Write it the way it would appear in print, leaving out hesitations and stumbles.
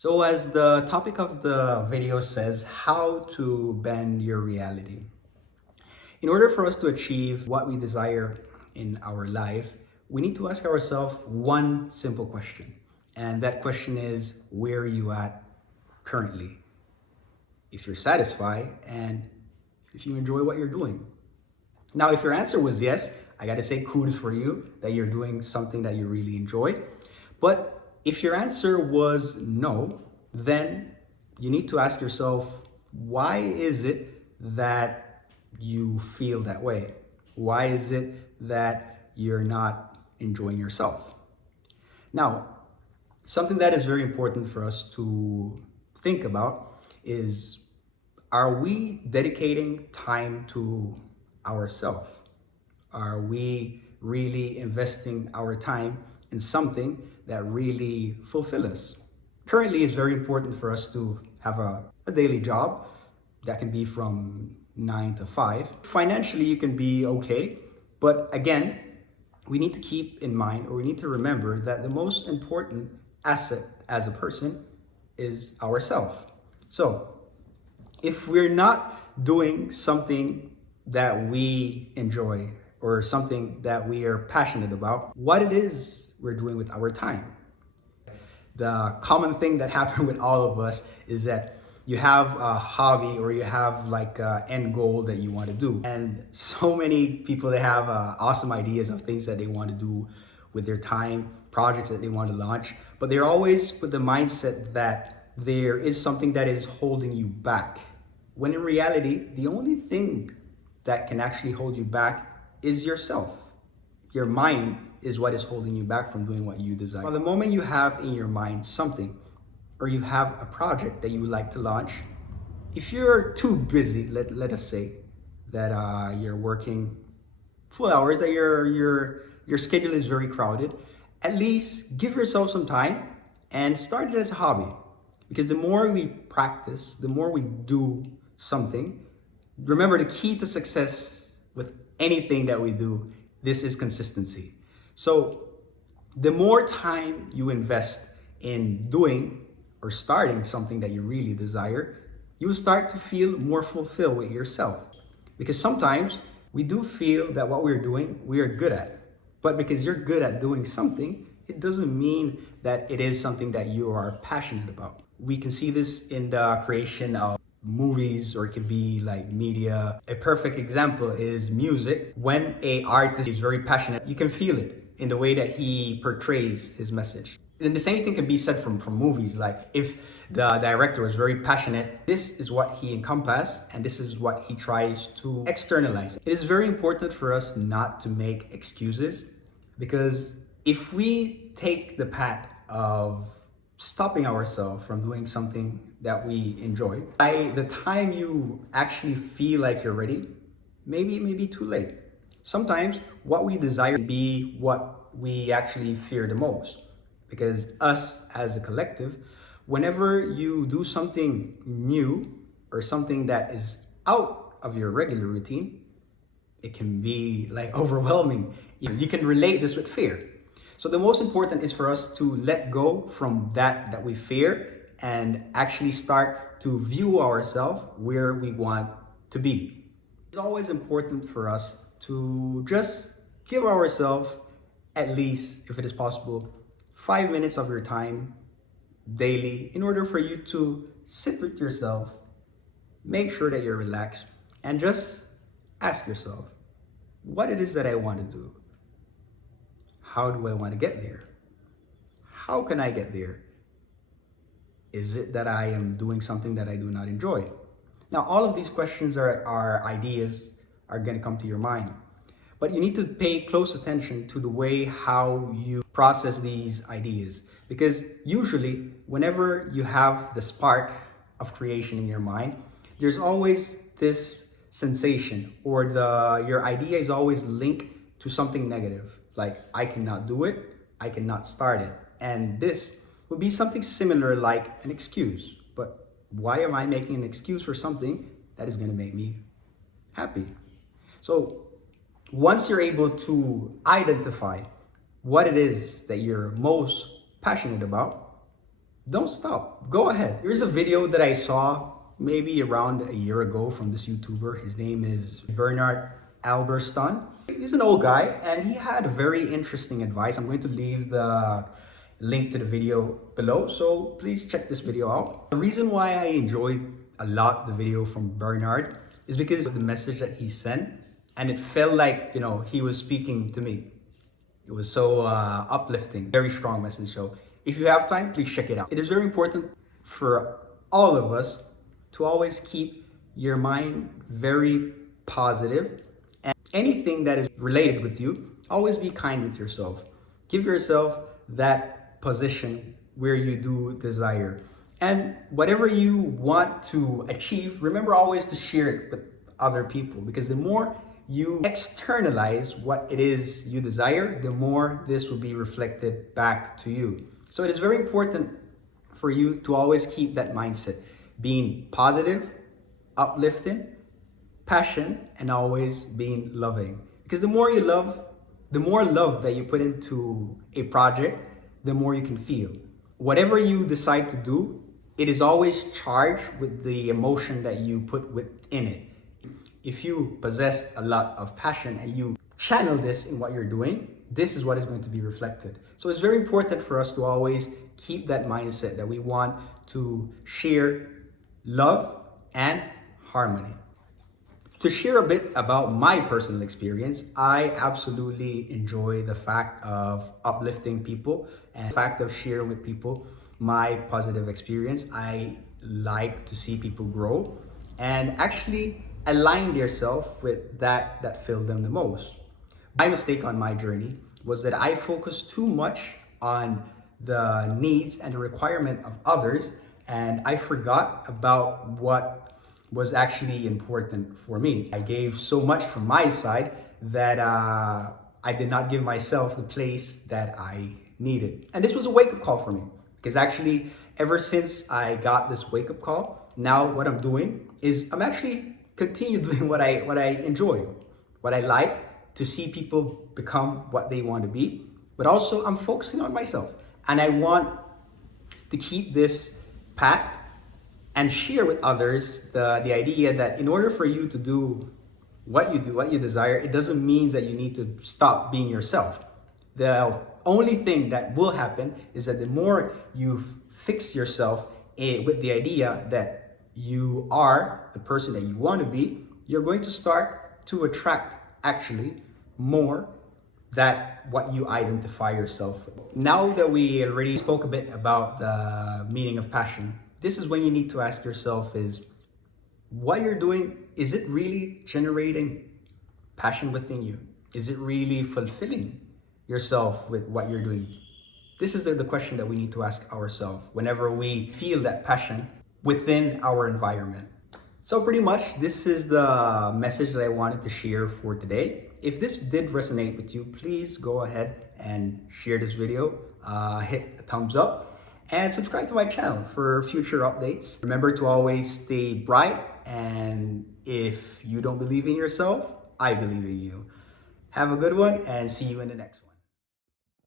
So as the topic of the video says, how to bend your reality. In order for us to achieve what we desire in our life, we need to ask ourselves one simple question. And that question is, where are you at currently? If you're satisfied and if you enjoy what you're doing. Now, if your answer was yes, I gotta say kudos for you that you're doing something that you really enjoy. But if your answer was no, then you need to ask yourself, why is it that you feel that way? Why is it that you're not enjoying yourself? Now, something that is very important for us to think about is, are we dedicating time to ourselves? Are we really investing our time in something that really fulfills us? Currently, it's very important for us to have a daily job that can be from 9 to 5. Financially, you can be okay, but again, we need to keep in mind, or we need to remember, that the most important asset as a person is ourselves. So, if we're not doing something that we enjoy or something that we are passionate about, what it is we're doing with our time. The common thing that happens with all of us is that you have a hobby or you have like an end goal that you want to do. And so many people, they have awesome ideas of things that they want to do with their time, projects that they want to launch, but they're always with the mindset that there is something that is holding you back. When in reality, the only thing that can actually hold you back is yourself. Your mind is what is holding you back from doing what you desire. Now, the moment you have in your mind something, or you have a project that you would like to launch, if you're too busy, let us say that you're working full hours, that your schedule is very crowded, at least give yourself some time and start it as a hobby. Because the more we practice, the more we do something, remember, the key to success with anything that we do, this is consistency. So the more time you invest in doing or starting something that you really desire, you will start to feel more fulfilled with yourself. Because sometimes we do feel that what we're doing, we are good at. But because you're good at doing something, it doesn't mean that it is something that you are passionate about. We can see this in the creation of movies, or it could be like media. A perfect example is music. When an artist is very passionate, you can feel it in the way that he portrays his message. And the same thing can be said from movies. Like if the director was very passionate, this is what he encompasses and this is what he tries to externalize. It is very important for us not to make excuses, because if we take the path of stopping ourselves from doing something that we enjoy, by the time you actually feel like you're ready, maybe it may be too late. Sometimes what we desire can be what we actually fear the most. Because us as a collective, whenever you do something new or something that is out of your regular routine, it can be like overwhelming. You can relate this with fear. So the most important is for us to let go from that we fear and actually start to view ourselves where we want to be. It's always important for us to just give ourselves, at least if it is possible, 5 minutes of your time daily in order for you to sit with yourself, make sure that you're relaxed, and just ask yourself what it is that I want to do. How do I want to get there? How can I get there? Is it that I am doing something that I do not enjoy? Now, all of these questions are ideas are going to come to your mind. But you need to pay close attention to the way how you process these ideas. Because usually, whenever you have the spark of creation in your mind, there's always this sensation, or your idea is always linked to something negative. Like, I cannot do it, I cannot start it. And this would be something similar like an excuse. But why am I making an excuse for something that is going to make me happy? So once you're able to identify what it is that you're most passionate about, don't stop. Go ahead. Here's a video that I saw maybe around a year ago from this YouTuber. His name is Bernard Alberston. He's an old guy and he had very interesting advice. I'm going to leave the link to the video below, so please check this video out. The reason why I enjoyed a lot the video from Bernard is because of the message that he sent, and it felt like, you know, he was speaking to me. It was so uplifting, very strong message. So if you have time, please check it out. It is very important for all of us to always keep your mind very positive, and anything that is related with you, always be kind with yourself. Give yourself that position where you do desire. And whatever you want to achieve, remember always to share it with other people, because the more you externalize what it is you desire, the more this will be reflected back to you. So it is very important for you to always keep that mindset, being positive, uplifting, passion, and always being loving. Because the more you love, the more love that you put into a project, the more you can feel. Whatever you decide to do, it is always charged with the emotion that you put within it. If you possess a lot of passion and you channel this in what you're doing, this is what is going to be reflected. So it's very important for us to always keep that mindset that we want to share love and harmony. To share a bit about my personal experience, I absolutely enjoy the fact of uplifting people and the fact of sharing with people my positive experience. I like to see people grow and actually align yourself with that filled them the most. My mistake on my journey was that I focused too much on the needs and the requirement of others, and I forgot about what was actually important for me. I gave so much from my side that I did not give myself the place that I needed. And this was a wake-up call for me, because actually ever since I got this wake-up call, now what I'm doing is I'm actually continue doing what I enjoy, what I like, to see people become what they want to be, but also I'm focusing on myself. And I want to keep this path and share with others the idea that in order for you to do, what you desire, it doesn't mean that you need to stop being yourself. The only thing that will happen is that the more you fix yourself with the idea that you are the person that you want to be, you're going to start to attract actually more that what you identify yourself with. Now that we already spoke a bit about the meaning of passion, this is when you need to ask yourself is, what you're doing, is it really generating passion within you? Is it really fulfilling yourself with what you're doing? This is the question that we need to ask ourselves whenever we feel that passion within our environment. So pretty much this is the message that I wanted to share for today. If this did resonate with you, please go ahead and share this video, hit a thumbs up, and subscribe to my channel for future updates. Remember to always stay bright, and if you don't believe in yourself, I believe in you. Have a good one and see you in the next one.